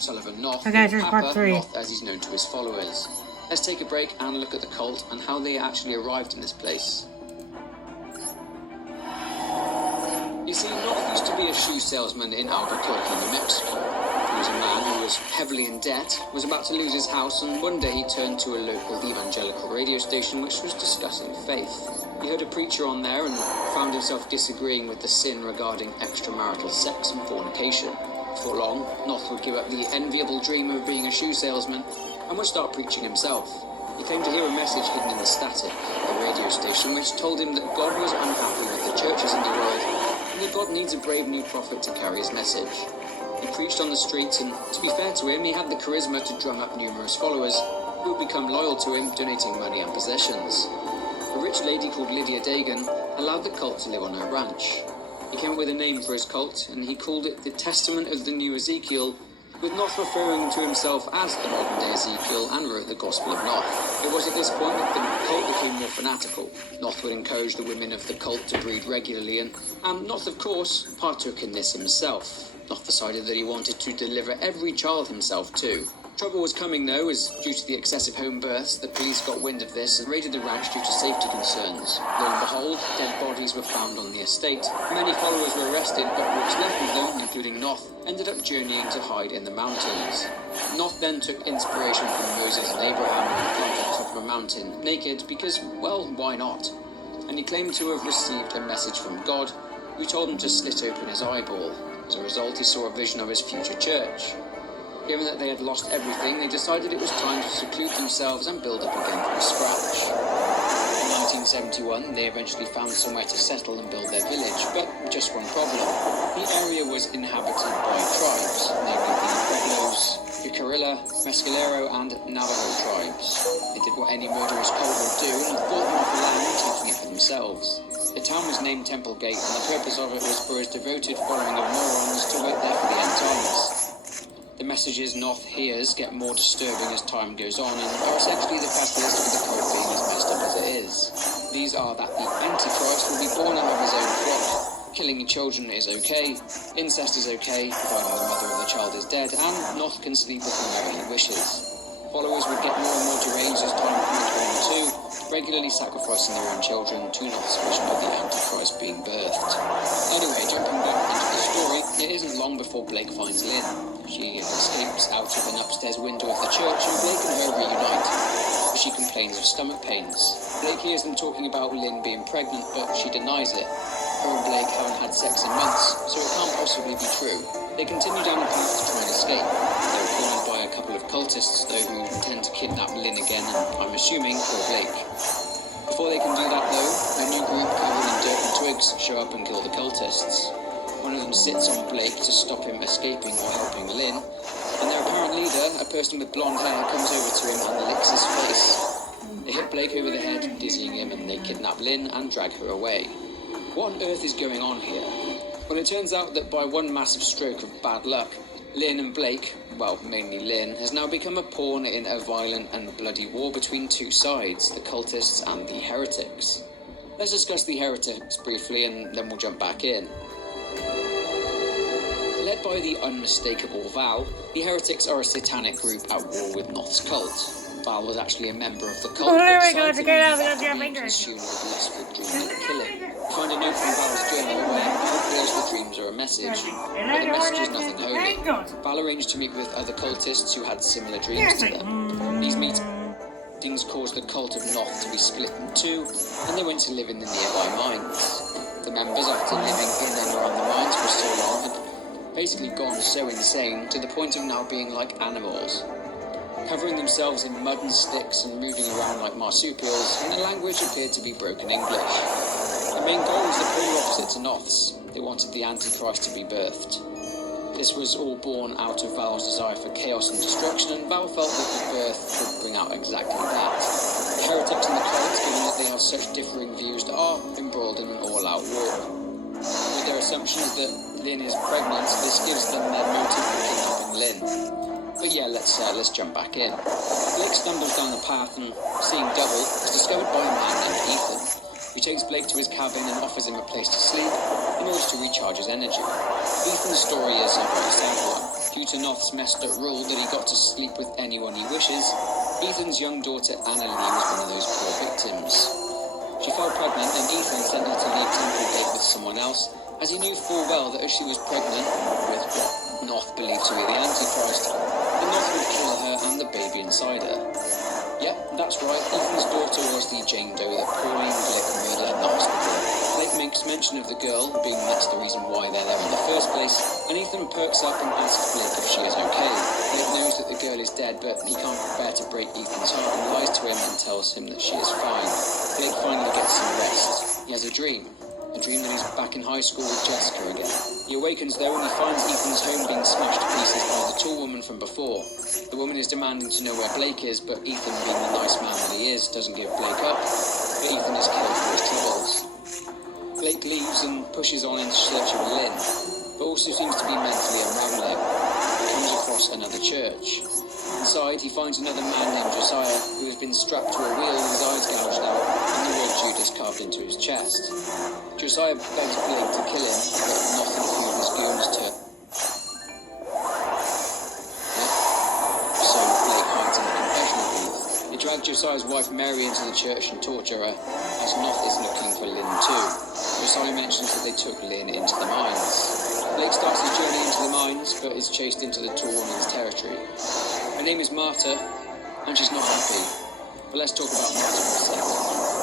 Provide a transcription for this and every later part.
Sullivan Noth, Okay, or here's part Papa 3. Noth as he's known to his followers. Let's take a break and look at the cult and how they actually arrived in this place. You see, Noth used to be a shoe salesman in Albuquerque, New Mexico. He was a man who was heavily in debt, was about to lose his house, and one day he turned to a local evangelical radio station which was discussing faith. He heard a preacher on there and found himself disagreeing with the sin regarding extramarital sex and fornication. Before long, Noth would give up the enviable dream of being a shoe salesman and would start preaching himself. He claimed to hear a message hidden in the static, a radio station which told him that God was unhappy with the churches in the world and that God needs a brave new prophet to carry his message. He preached on the streets, and to be fair to him, he had the charisma to drum up numerous followers who would become loyal to him, donating money and possessions. A rich lady called Lydia Dagan allowed the cult to live on her ranch. He came up with a name for his cult, and he called it the Testament of the New Ezekiel, with Noth referring to himself as the modern-day Ezekiel, and wrote the Gospel of Noth. It was at this point that the cult became more fanatical. Noth would encourage the women of the cult to breed regularly, and Noth, of course, partook in this himself. Noth decided that he wanted to deliver every child himself too. Trouble was coming though, as due to the excessive home births, the police got wind of this and raided the ranch due to safety concerns. Lo and behold, dead bodies were found on the estate. Many followers were arrested, but what's left of them, including Noth, ended up journeying to hide in the mountains. Noth then took inspiration from Moses and Abraham and climbed on top of a mountain, naked, because, well, why not? And he claimed to have received a message from God, who told him to slit open his eyeball. As a result, he saw a vision of his future church. Given that they had lost everything, they decided it was time to seclude themselves and build up again from scratch. In 1971, they eventually found somewhere to settle and build their village, but just one problem. The area was inhabited by tribes, namely the Pueblos, Yucarilla, Mescalero, and Navajo tribes. They did what any murderous cult would do and fought them off the land, taking it for themselves. The town was named Temple Gate, and the purpose of it was for his devoted following of morons to wait there for the end times. The messages Noth hears get more disturbing as time goes on, and are essentially the catalyst for the cult being as messed up as it is. These are that the Antichrist will be born out of his own flock, killing children is okay, incest is okay, providing the mother of the child is dead, and Noth can sleep with whomever he wishes. Followers would get more and more deranged as time went on too, regularly sacrificing their own children to Noth's vision of the Antichrist being birthed. Anyway, jumping back into the story, it isn't long before Blake finds Lynn. She escapes out of an upstairs window of the church, and Blake and her reunite, but she complains of stomach pains. Blake hears them talking about Lynn being pregnant, but she denies it. Her and Blake haven't had sex in months, so it can't possibly be true. They continue down the path to try and escape. They're cornered by a couple of cultists, though, who intend to kidnap Lynn again, and I'm assuming kill Blake. Before they can do that, though, a new group covered in dirt and twigs show up and kill the cultists. One of them sits on Blake to stop him escaping or helping Lynn, and their apparent leader, a person with blonde hair, comes over to him and licks his face. They hit Blake over the head, dizzying him, and they kidnap Lynn and drag her away. What on earth is going on here? Well, it turns out that by one massive stroke of bad luck, Lynn and Blake, well, mainly Lynn, has now become a pawn in a violent and bloody war between two sides, the cultists and the heretics. Let's discuss the heretics briefly, and then we'll jump back in. Led by the unmistakable Val, the heretics are a satanic group at war with Noth's cult. Val was actually a member of the cult, but decided to be consumed with lustful dreams of killing. You find a note from Val's journal where Val feels the dreams are a message, but the message is nothing holy. Val arranged to meet with other cultists who had similar dreams to them. These meetings caused the cult of Noth to be split in two, and they went to live in the nearby mines. The members, after living in and around the mines for so long, had basically gone so insane to the point of now being like animals, covering themselves in mud and sticks and moving around like marsupials, and the language appeared to be broken English. The main goal was the polar opposite to Noth's. They wanted the Antichrist to be birthed. This was all born out of Val's desire for chaos and destruction, and Val felt that the birth would bring out exactly that. The heretics and the cult, given that they have such differing views, are embroiled in an all-out war. With their assumptions that Lynn is pregnant, this gives them their motive for kidnapping Lynn. But yeah, let's jump back in. Blake stumbles down the path and, seeing double, is discovered by a man named Ethan, who takes Blake to his cabin and offers him a place to sleep in order to recharge his energy. Ethan's story is a very sad one. Due to Noth's messed up rule that he got to sleep with anyone he wishes, Ethan's young daughter Anna Lee was one of those poor victims. She fell pregnant and Ethan sent her to leave Templegate with someone else, as he knew full well that as she was pregnant with what Noth believed to be the Antichrist, the Noth would kill her and the baby inside her. Yep, that's right, Ethan's daughter was the Jane Doe that Pauline Glick murdered in the hospital. Blake makes mention of the girl, being that's the reason why they're there in the first place, and Ethan perks up and asks Blake if she is okay. Blake knows that the girl is dead, but he can't bear to break Ethan's heart and lies to him and tells him that she is fine. Blake finally gets some rest. He has a dream that he's back in high school with Jessica again. He awakens though and he finds Ethan's home being smashed to pieces by the tall woman from before. The woman is demanding to know where Blake is, but Ethan, being the nice man that he is, doesn't give Blake up. But Ethan is killed for his troubles. Blake leaves and pushes on in search of Lynn, but also seems to be mentally unraveling. He comes across another church. Inside, he finds another man named Josiah, who has been strapped to a wheel with his eyes gouged out and the word Judas carved into his chest. Josiah begs Blake to kill him, but nothing few of his goons turn. So Blake hides in the confessional booth. They drag Josiah's wife Mary into the church and torture her, as Noth is looking for Lynn too. Josiah mentions that they took Lynn into the mines. Blake starts his journey into the mines, but is chased into the tall woman's territory. Her name is Marta, and she's not happy. But let's talk about Marta for a second.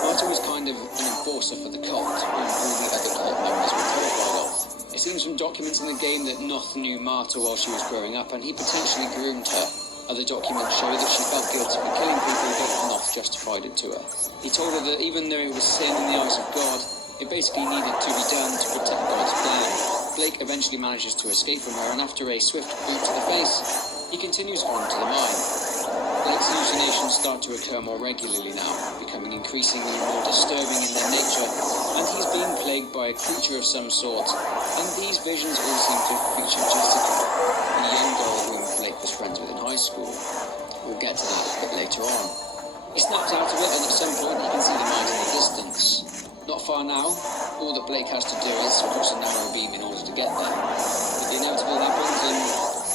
Marta was kind of an enforcer for the cult, whom all the other cult members were terrified of. It seems from documents in the game that Noth knew Marta while she was growing up, and he potentially groomed her. Other documents show that she felt guilty for killing people, but Noth justified it to her. He told her that even though it was sin in the eyes of God, it basically needed to be done to protect God's plan. Blake eventually manages to escape from her, and after a swift boot to the face, he continues on to the mine. Blake's hallucinations start to occur more regularly now, becoming increasingly more disturbing in their nature, and he's being plagued by a creature of some sort, and these visions all seem to feature Jessica, the young girl whom Blake was friends with in high school. We'll get to that a bit later on. He snaps out of it, and at some point he can see the mines in the distance. Not far now, all that Blake has to do is cross a narrow beam in order to get there. But the inevitable happens, and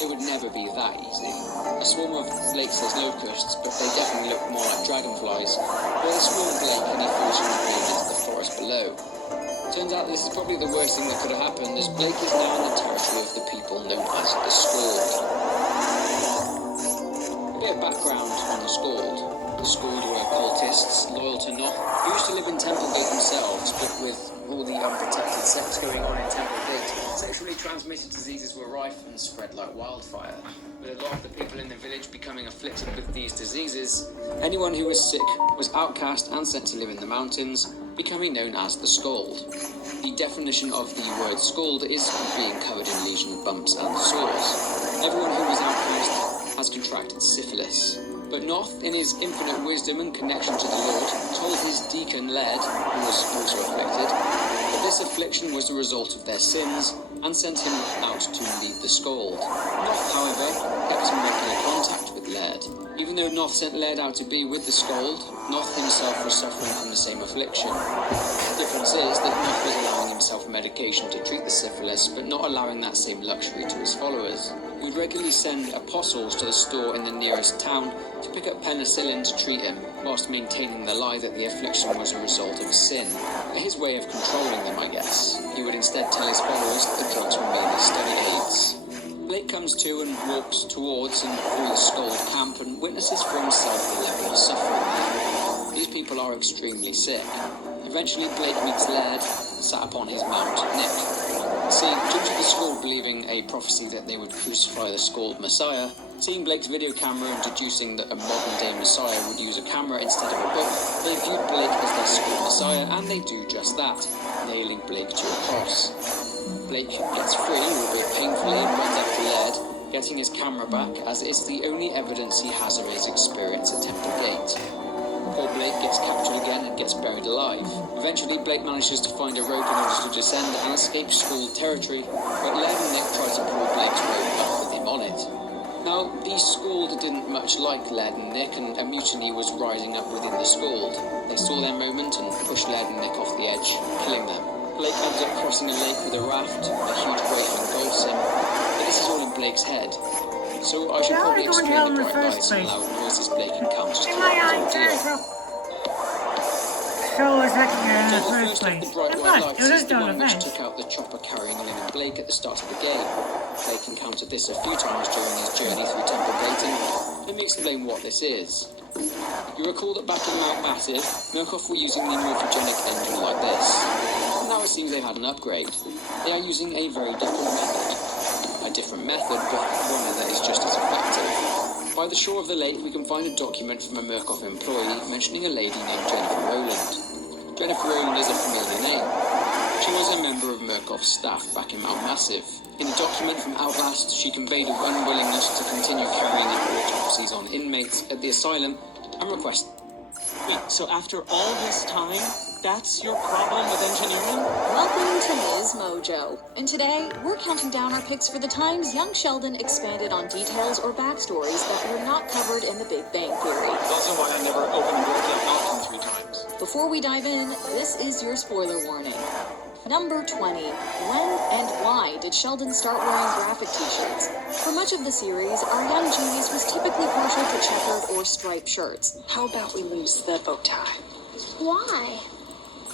it would never be that easy. A swarm of Blake says locusts, but they definitely look more like dragonflies, where they swarm Blake and he falls from the plane into the forest below. Turns out this is probably the worst thing that could have happened, as Blake is now in the territory of the people known as the Scald. A bit of background on the Scald. The Scald were cultists, loyal to Noth, who used to live in Templegate themselves, but with all the unprotected sex going on in Templegate, sexually transmitted diseases were rife and spread like wildfire. With a lot of the people in the village becoming afflicted with these diseases, anyone who was sick was outcast and sent to live in the mountains, becoming known as the Scald. The definition of the word Scald is being covered in lesion bumps and sores. Everyone who was outcast has contracted syphilis. But Noth, in his infinite wisdom and connection to the Lord, told his deacon Laird, who was also afflicted, that this affliction was the result of their sins, and sent him out to lead the Scald. Noth, however, kept in regular contact with Laird. Even though Noth sent Laird out to be with the Scald, Noth himself was suffering from the same affliction. The difference is that Noth was allowing himself medication to treat the syphilis, but not allowing that same luxury to his followers. He would regularly send apostles to the store in the nearest town to pick up penicillin to treat him, whilst maintaining the lie that the affliction was a result of sin. His way of controlling them, I guess. He would instead tell his followers that the drugs were merely study aids. Blake comes to and walks towards and through the Scald camp and witnesses for himself the level of suffering there. These people are extremely sick. Eventually Blake meets Laird, sat upon his mount, Nick. See, due to the Scald believing a prophecy that they would crucify the Scald Messiah, seeing Blake's video camera and deducing that a modern-day Messiah would use a camera instead of a book, they viewed Blake as their Scald Messiah, and they do just that, nailing Blake to a cross. Blake gets free, albeit painfully, and runs after Laird, getting his camera back, as it is the only evidence he has of his experience at Templegate. Poor Blake gets captured again and gets buried alive. Eventually, Blake manages to find a rope in order to descend and escape Scald territory, but Laird and Nick try to pull Blake's rope up with him on it. Now, the Scald didn't much like Laird and Nick, and a mutiny was rising up within the Scald. They saw their moment and pushed Laird and Nick off the edge, killing them. Blake ends up crossing a lake with a raft, a huge wave engulfs him. But this is all in Blake's head. So I should probably explain the bright lights and loud noises Blake encounters throughout his ordeal. So was that in the The first first of place? the bright It white was. lights It was is the on one the which fence. took out the chopper carrying Lynn and Blake at the start of the game. Blake encountered this a few times during his journey through Temple Gating. Let me explain what this is. You recall that back in Mount Massive, Murkoff were using the morphogenic engine like this. Now it seems they've had an upgrade. They are using a very different method. A different method, but one that is just as effective. By the shore of the lake, we can find a document from a Murkoff employee mentioning a lady named Jennifer Rowland. Jennifer Rowland is a familiar name. She was a member of Murkoff's staff back in Mount Massive. In a document from Outlast, she conveyed her unwillingness to continue carrying out autopsies on inmates at the asylum and requested. Wait, so after all this time, that's your problem with engineering? Welcome to Ms. Mojo. And today, we're counting down our picks for the times young Sheldon expanded on details or backstories that were not covered in The Big Bang Theory. That's also why I never opened the door without knocking 3 times. Before we dive in, this is your spoiler warning. Number 20. When and why did Sheldon start wearing graphic t-shirts? For much of the series, our young genius was typically partial to checkered or striped shirts. How about we lose the bow tie? Why?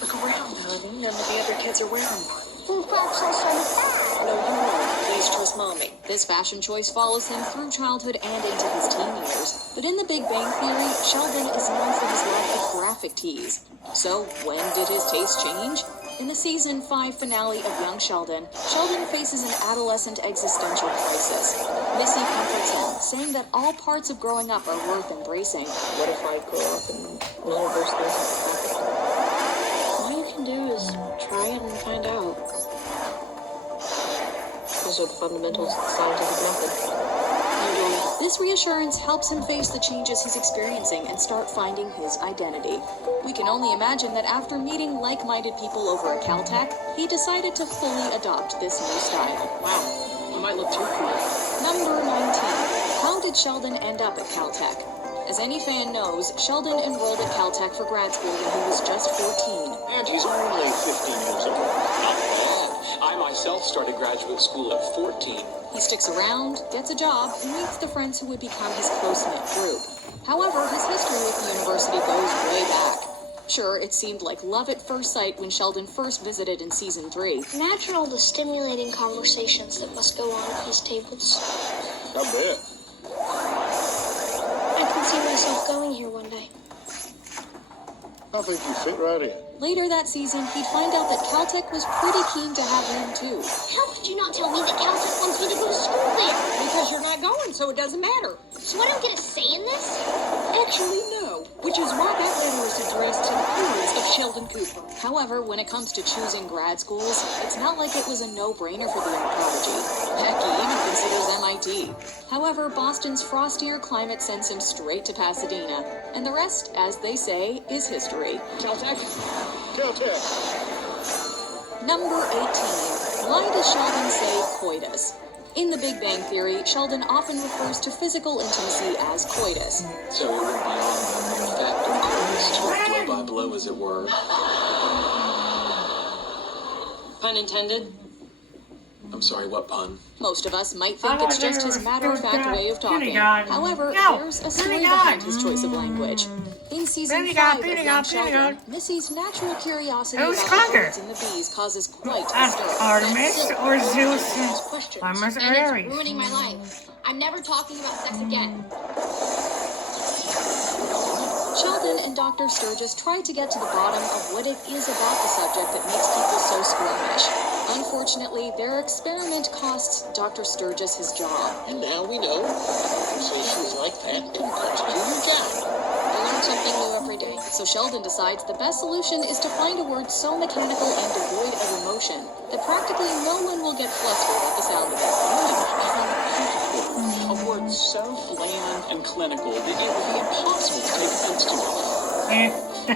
Look around, honey. None of the other kids are wearing one. Well, perhaps I started bad. No, you won't. Please trust Mommy. This fashion choice follows him through childhood and into his teen years. But in The Big Bang Theory, Sheldon is known for his love of graphic tees. So, when did his taste change? In the season 5 finale of Young Sheldon, Sheldon faces an adolescent existential crisis. Missy comforts him, saying that all parts of growing up are worth embracing. What if I grow up in a universe that's All you can do is try it and find out. Those are the fundamentals of the scientific method. This reassurance helps him face the changes he's experiencing and start finding his identity. We can only imagine that after meeting like-minded people over at Caltech, he decided to fully adopt this new style. Wow, I might look too cool. Number 19. How did Sheldon end up at Caltech? As any fan knows, Sheldon enrolled at Caltech for grad school when he was just 14. And he's only 15 years old. Not bad. I myself started graduate school at 14. He sticks around, gets a job, and meets the friends who would become his close-knit group. However, his history with the university goes way back. Sure, it seemed like love at first sight when Sheldon first visited in season 3. Imagine all the stimulating conversations that must go on at these tables. I bet. I can see myself going here one day. I think you fit right in. Later that season, he'd find out that Caltech was pretty keen to have him too. How could you not tell me that Caltech wants me to go to school there? Because you're not going, so it doesn't matter. So I don't get a say in this? Actually, no. Which is why that letter is addressed to the peers of Sheldon Cooper. However, when it comes to choosing grad schools, it's not like it was a no-brainer for the young prodigy. Heck, he even considers MIT. However, Boston's frostier climate sends him straight to Pasadena, and the rest, as they say, is history. Caltech? Caltech. Number 18. Why does Sheldon say coitus? In The Big Bang Theory, Sheldon often refers to physical intimacy as coitus. So it went beyond the mere fact of course to a blow by blow, as it were. Pun intended? I'm sorry, what pun? Most of us might think it's just his matter-of-fact way of talking. However, No, there's a story Pentagon. behind his choice of language. In season 5 of Young Sheldon, Missy's natural curiosity Who's about the stronger? birds and the bees causes quite a That's stir. Artemis or Zeus? Questions. Artemis or And it's Ares? ruining my life. I'm never talking about sex again. Sheldon and Dr. Sturgis try to get to the bottom of what it is about the subject that makes people so squeamish. Unfortunately, their experiment costs Dr. Sturgis his job. And now we know. Conversations like that can cost you your job. I learn something new every day. So Sheldon decides the best solution is to find a word so mechanical and devoid of emotion that practically no one will get flustered at the sound of it. A word so bland and clinical that it would be impossible to take offense to.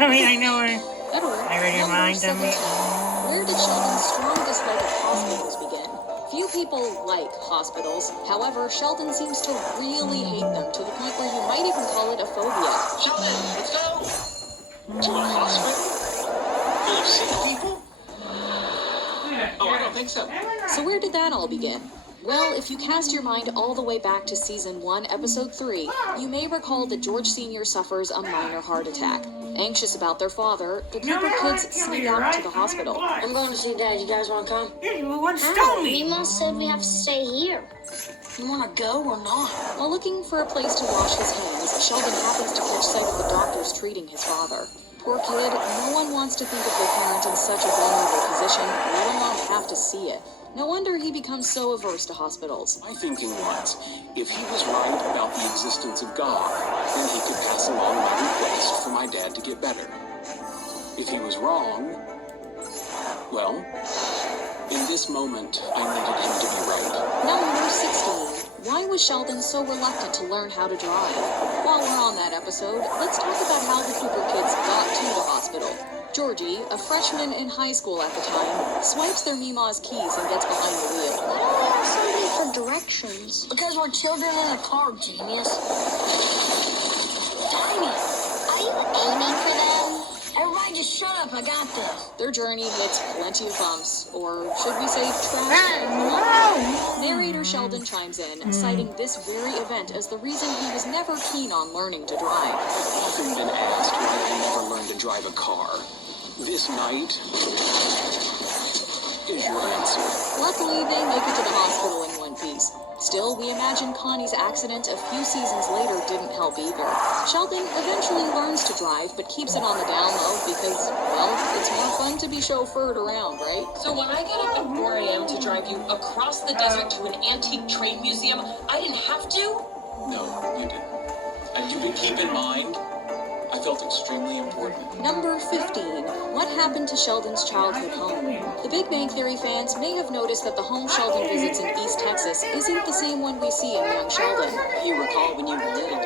I know her. Federal, I read your number mind, dummy. 17. Where did Sheldon's strong dislike of hospitals begin? Few people like hospitals. However, Sheldon seems to really hate them to the point where you might even call it a phobia. Sheldon, let's go! To a hospital? Full of sick people? Oh, I don't think so. So where did that all begin? Well, if you cast your mind all the way back to Season 1, Episode 3, you may recall that George Sr. suffers a minor heart attack. Anxious about their father, the group of kids sneak out to the hospital. I'm going to see Dad. You guys want to come? You want to stone me? Mima said we have to stay here. You want to go or not? While looking for a place to wash his hands, Sheldon happens to catch sight of the doctors treating his father. Poor kid, no one wants to think of their parent in such a vulnerable position, let alone have to see it. No wonder he becomes so averse to hospitals. My thinking was, if he was right about the existence of God, then he could pass along my request for my dad to get better. If he was wrong, well, in this moment, I needed him to be right. Number 16. Why was Sheldon so reluctant to learn how to drive? While we're on that episode, let's talk about how the Cooper kids got to the hospital. Georgie, a freshman in high school at the time, swipes their Mima's keys and gets behind the wheel. Why don't we have somebody for directions? Because we're children in a car, genius. Tiny, are you aiming for them? Everybody just shut up. I got this. Their journey hits plenty of bumps, or should we say trash? Hey, Narrator Sheldon chimes in, citing this very event as the reason he was never keen on learning to drive. I've often been asked why I never learned to drive a car. This night is your answer. Luckily, they make it to the hospital in one piece. Still, we imagine Connie's accident a few seasons later didn't help either. Sheldon eventually learns to drive, but keeps it on the down low because, well, it's more fun to be chauffeured around, right? So when I get up at 4 a.m. to drive you across the desert to an antique train museum, I didn't have to? No, you didn't. And you can keep in mind, I felt extremely important. Number 15. What happened to Sheldon's childhood home? The Big Bang Theory fans may have noticed that the home Sheldon visits in East Texas isn't the same one we see in young Sheldon. You recall when you were little.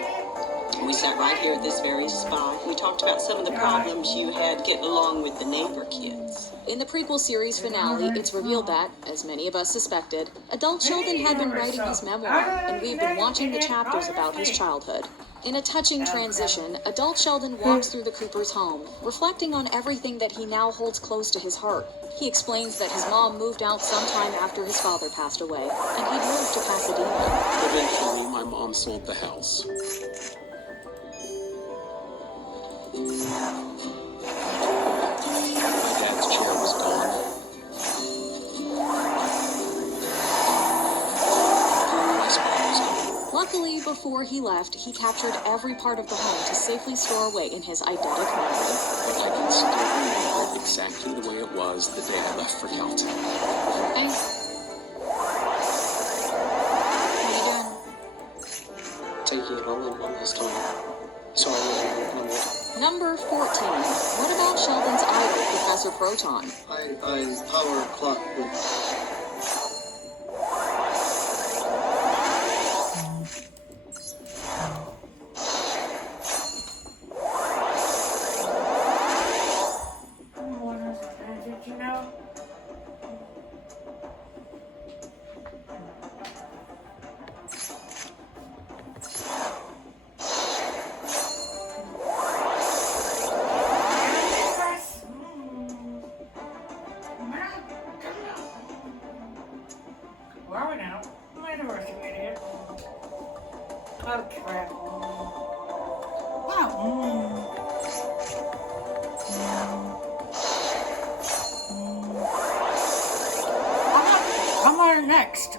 We sat right here at this very spot. We talked about some of the problems you had getting along with the neighbor kids. In the prequel series finale, it's revealed that, as many of us suspected, adult Sheldon had been writing his memoir, and we've been watching the chapters about his childhood. In a touching transition, adult Sheldon walks through the Cooper's home, reflecting on everything that he now holds close to his heart. He explains that his mom moved out sometime after his father passed away, and he'd moved to Pasadena. Eventually, my mom sold the house. My dad's chair was gone. My spine was gone. Luckily, before he left, he captured every part of the home to safely store away in his eidetic memory. But I can still remember it exactly the way it was the day I left for Caltech. Hey. What are you doing? Taking it all in one last time. Sorry, I remember. Number 14. What about Sheldon's idol, Professor Proton? I power clock with... did you know? Well, now, my divorce, you idiot. Oh, crap. Wow. I'm on next.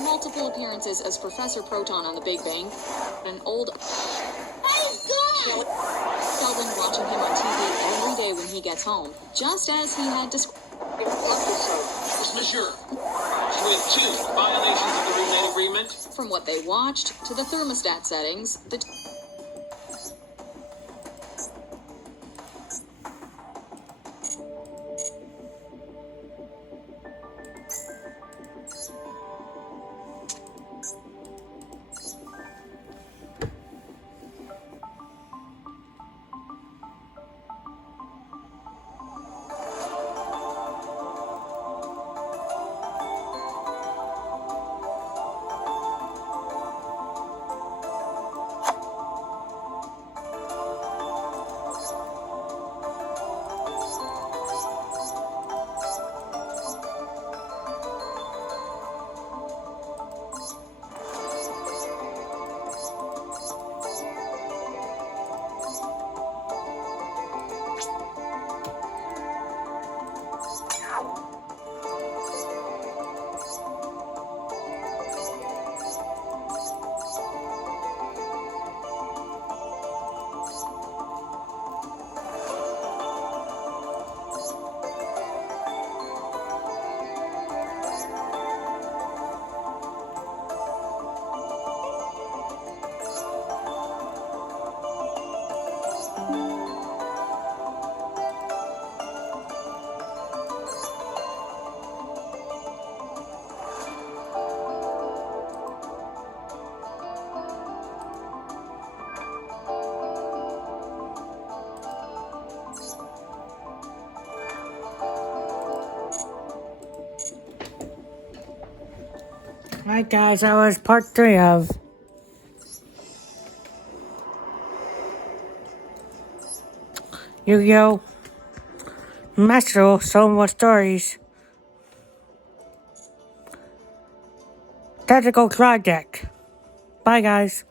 Multiple appearances as Professor Proton on The Big Bang, an old Sheldon watching him on TV every day when he gets home, just as he had described. Yes, monsieur. With 2 violations of the roommate agreement. From what they watched to the thermostat settings, the Alright guys, that was part 3 of Yu-Gi-Oh! Master Duel, so Mode Stories Tactical Try deck. Bye guys.